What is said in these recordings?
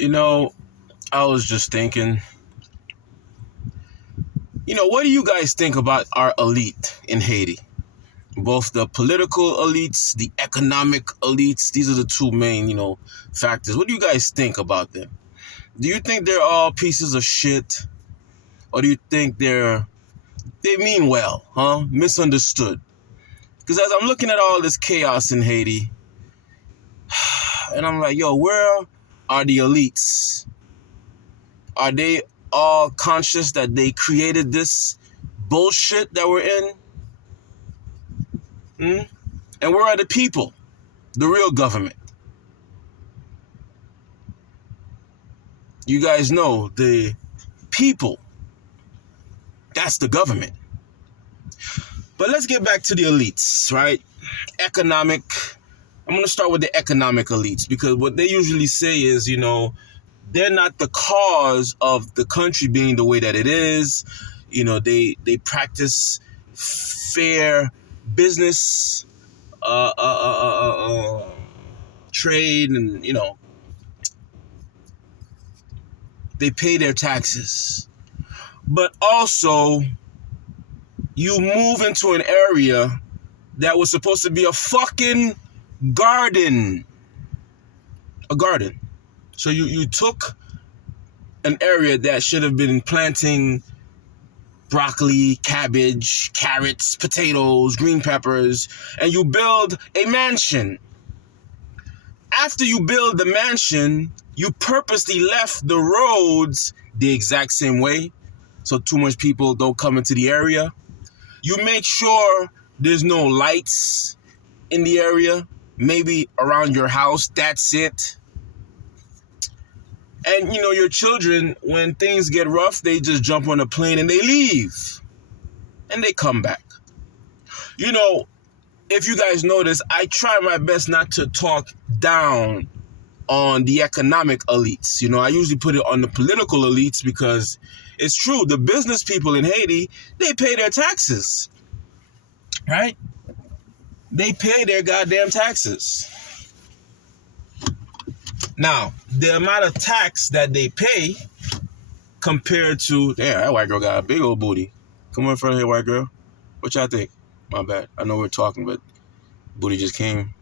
You know, I was just thinking, what do you guys think about our elite in Haiti? Both the political elites, the economic elites, these are the two main, factors. What do you guys think about them? Do you think they're all pieces of shit? Or do you think they mean well, huh? Misunderstood. Because as I'm looking at all this chaos in Haiti, and I'm like, yo, where are the elites? Are they all conscious that they created this bullshit that we're in? And where are the people? The real government? You guys know the people. That's the government. But let's get back to the elites, right? Economic. I'm going to start with the economic elites because what they usually say is, they're not the cause of the country being the way that it is. They practice fair business, trade, and they pay their taxes. But also, you move into an area that was supposed to be a fucking garden. A garden. So you took an area that should have been planting broccoli, cabbage, carrots, potatoes, green peppers, and you build a mansion. After you build the mansion, you purposely left the roads the exact same way so too much people don't come into the area. You make sure there's no lights in the area, maybe around your house, that's it. And, your children, when things get rough, they just jump on a plane and they leave. And they come back. If you guys notice, I try my best not to talk down on the economic elites. I usually put it on the political elites because it's true. The business people in Haiti, they pay their taxes. Right? They pay their goddamn taxes. Now, the amount of tax that they pay compared to... Damn, that white girl got a big old booty. Come on in front of here, white girl. What y'all think? My bad. I know we're talking, but booty just came.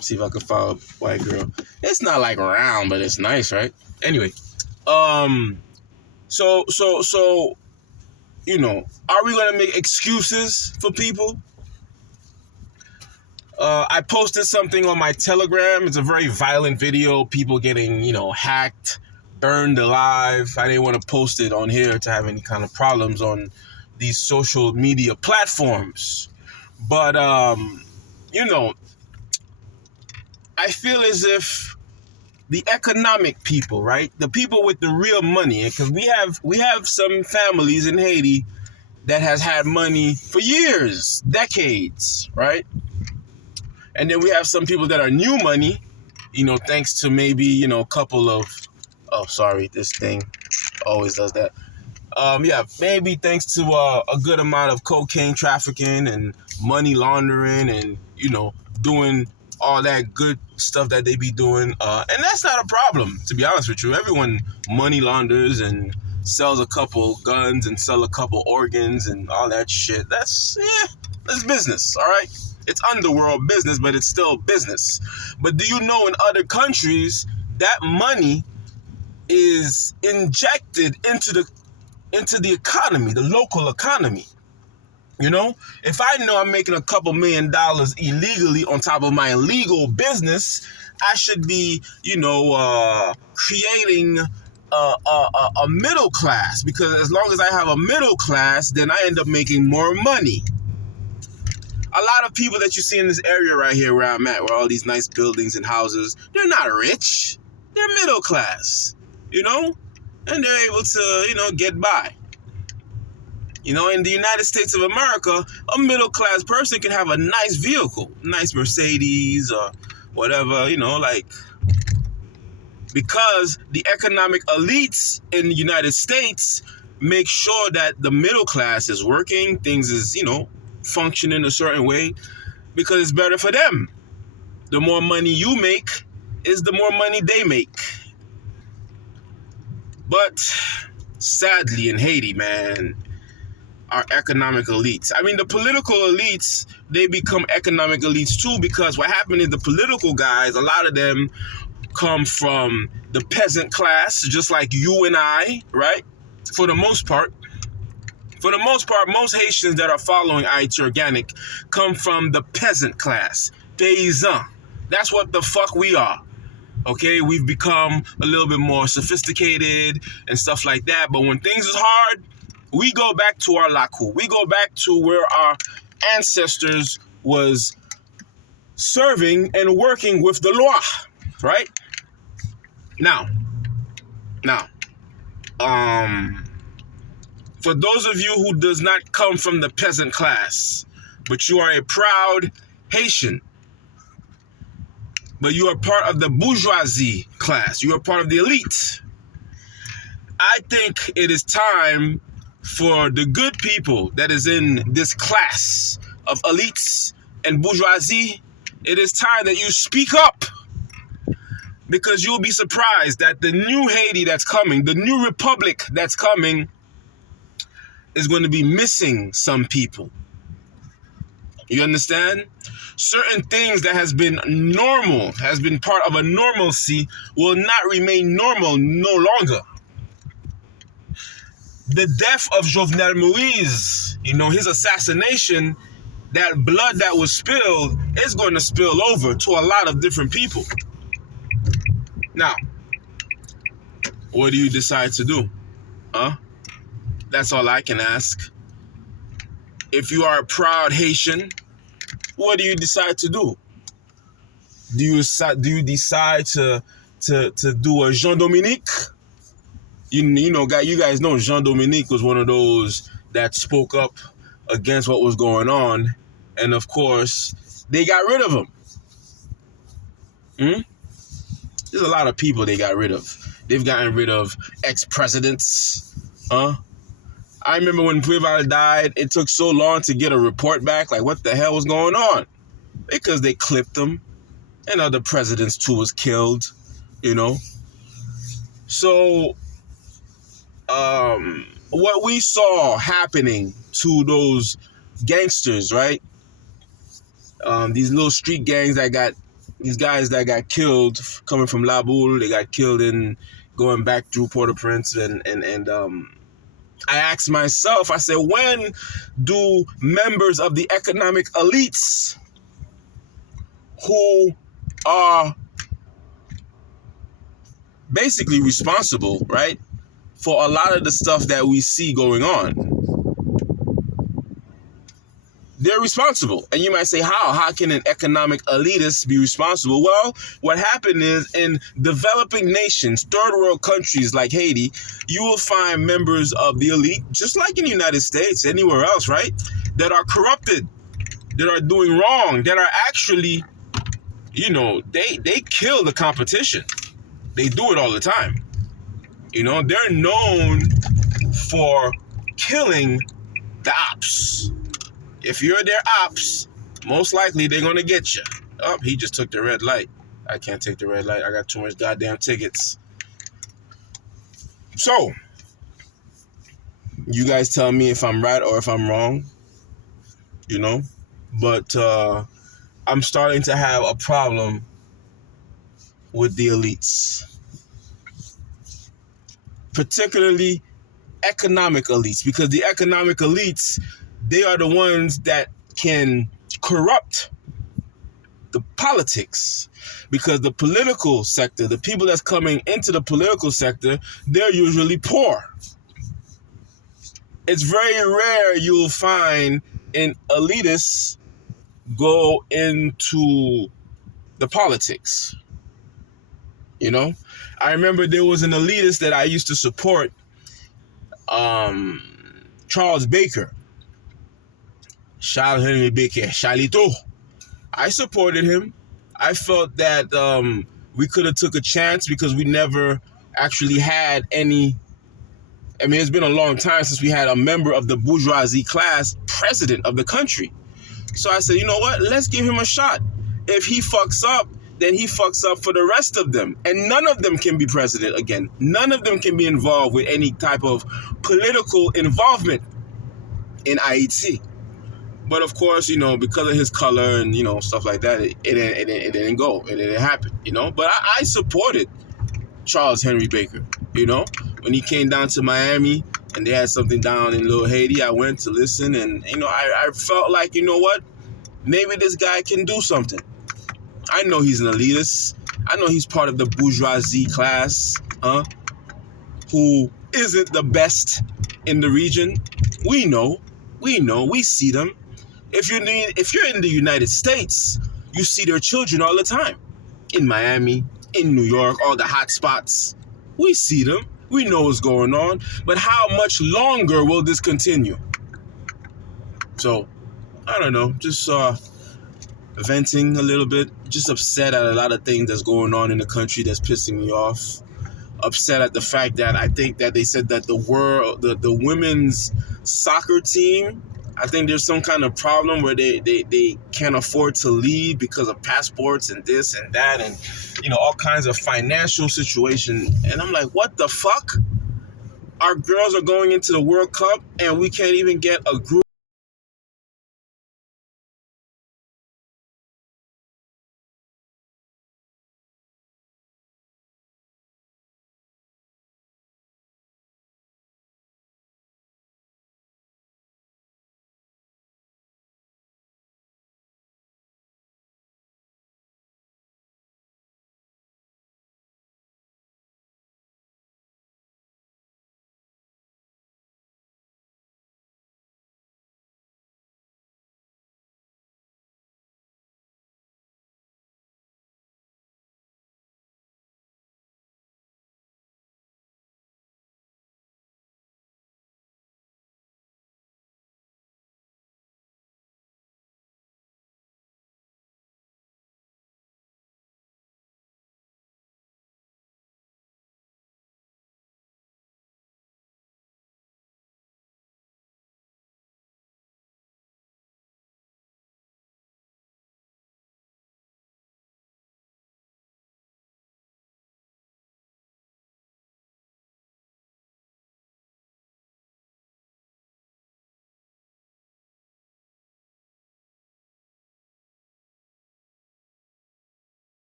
See if I can find a white girl. It's not like round, but it's nice, right? Anyway. Are we going to make excuses for people? I posted something on my Telegram. It's a very violent video. People getting, hacked, burned alive. I didn't want to post it on here to have any kind of problems on these social media platforms. But, I feel as if the economic people, right? The people with the real money, because we have some families in Haiti that has had money for years, decades, right? And then we have some people that are new money, thanks to maybe, a couple of... Oh, sorry, this thing always does that. Maybe thanks to a good amount of cocaine trafficking and money laundering and, doing all that good stuff that they be doing. And that's not a problem, to be honest with you. Everyone money launders and sells a couple guns and sell a couple organs and all that shit. That's business, all right? It's underworld business, but it's still business. But do you know in other countries, that money is injected into the economy, the local economy? If I know I'm making a couple $1 million illegally on top of my illegal business, I should be, creating a middle class, because as long as I have a middle class, then I end up making more money. A lot of people that you see in this area right here where I'm at, where all these nice buildings and houses, they're not rich. They're middle class, and they're able to, get by. In the United States of America, a middle class person can have a nice vehicle, nice Mercedes or whatever, because the economic elites in the United States make sure that the middle class is working, things is, functioning a certain way, because it's better for them. The more money you make, is the more money they make. But sadly in Haiti, man, our economic elites. I mean, the political elites, they become economic elites too, because what happened is the political guys, a lot of them come from the peasant class, just like you and I, right? For the most part, most Haitians that are following Ayiti Organic come from the peasant class, paysan. That's what the fuck we are. Okay, we've become a little bit more sophisticated and stuff like that. But when things is hard, we go back to our laku. We go back to where our ancestors was serving and working with the law, right? Now, for those of you who does not come from the peasant class, but you are a proud Haitian, but you are part of the bourgeoisie class, you are part of the elite, I think it is time for the good people that is in this class of elites and bourgeoisie, it is time that you speak up. Because you'll be surprised that the new Haiti that's coming, the new republic that's coming, is going to be missing some people. You understand? Certain things that has been normal, has been part of a normalcy, will not remain normal no longer. The death of Jovenel Moïse, his assassination, that blood that was spilled is going to spill over to a lot of different people. Now, what do you decide to do? That's all I can ask. If you are a proud Haitian, what do you decide to do? Do you decide to do a Jean Dominique? You guys know Jean Dominique was one of those that spoke up against what was going on, and of course they got rid of him. There's a lot of people they got rid of. They've gotten rid of ex-presidents. I remember when Preval died, it took so long to get a report back. Like, what the hell was going on? Because they clipped him. And other presidents, too, was killed. So, what we saw happening to those gangsters, right? These little street gangs these guys that got killed coming from La Boule, they got killed in going back through Port-au-Prince, and I asked myself, I said, when do members of the economic elites who are basically responsible, right, for a lot of the stuff that we see going on, they're responsible. And you might say, how can an economic elitist be responsible? Well, what happened is in developing nations, third world countries like Haiti, you will find members of the elite, just like in the United States, anywhere else, right, that are corrupted, that are doing wrong, that are actually, they kill the competition. They do it all the time. They're known for killing the ops. If you're their ops, most likely they're going to get you. Oh, he just took the red light. I can't take the red light. I got too much goddamn tickets. So, you guys tell me if I'm right or if I'm wrong. But I'm starting to have a problem with the elites. Particularly economic elites. Because the economic elites, they are the ones that can corrupt the politics, because the political sector, the people that's coming into the political sector, they're usually poor. It's very rare you'll find an elitist go into the politics. I remember there was an elitist that I used to support, Charles Baker. Charles Henry Baker, Charlito. I supported him. I felt that we could have took a chance because we never actually had any. I mean, it's been a long time since we had a member of the bourgeoisie class president of the country. So I said, you know what? Let's give him a shot. If he fucks up, then he fucks up for the rest of them. And none of them can be president again. None of them can be involved with any type of political involvement in Ayiti. But of course, because of his color and, stuff like that, it didn't go. It didn't happen, But I supported Charles Henry Baker, When he came down to Miami and they had something down in Little Haiti, I went to listen and, I felt like, what? Maybe this guy can do something. I know he's an elitist. I know he's part of the bourgeoisie class, who isn't the best in the region. We know, we see them. If you're in the United States, you see their children all the time. In Miami, in New York, all the hot spots. We see them. We know what's going on. But how much longer will this continue? So, I don't know. Just venting a little bit. Just upset at a lot of things that's going on in the country that's pissing me off. Upset at the fact that I think that they said that the women's soccer team, I think there's some kind of problem where they can't afford to leave because of passports and this and that and, all kinds of financial situation. And I'm like, what the fuck? Our girls are going into the World Cup and we can't even get a group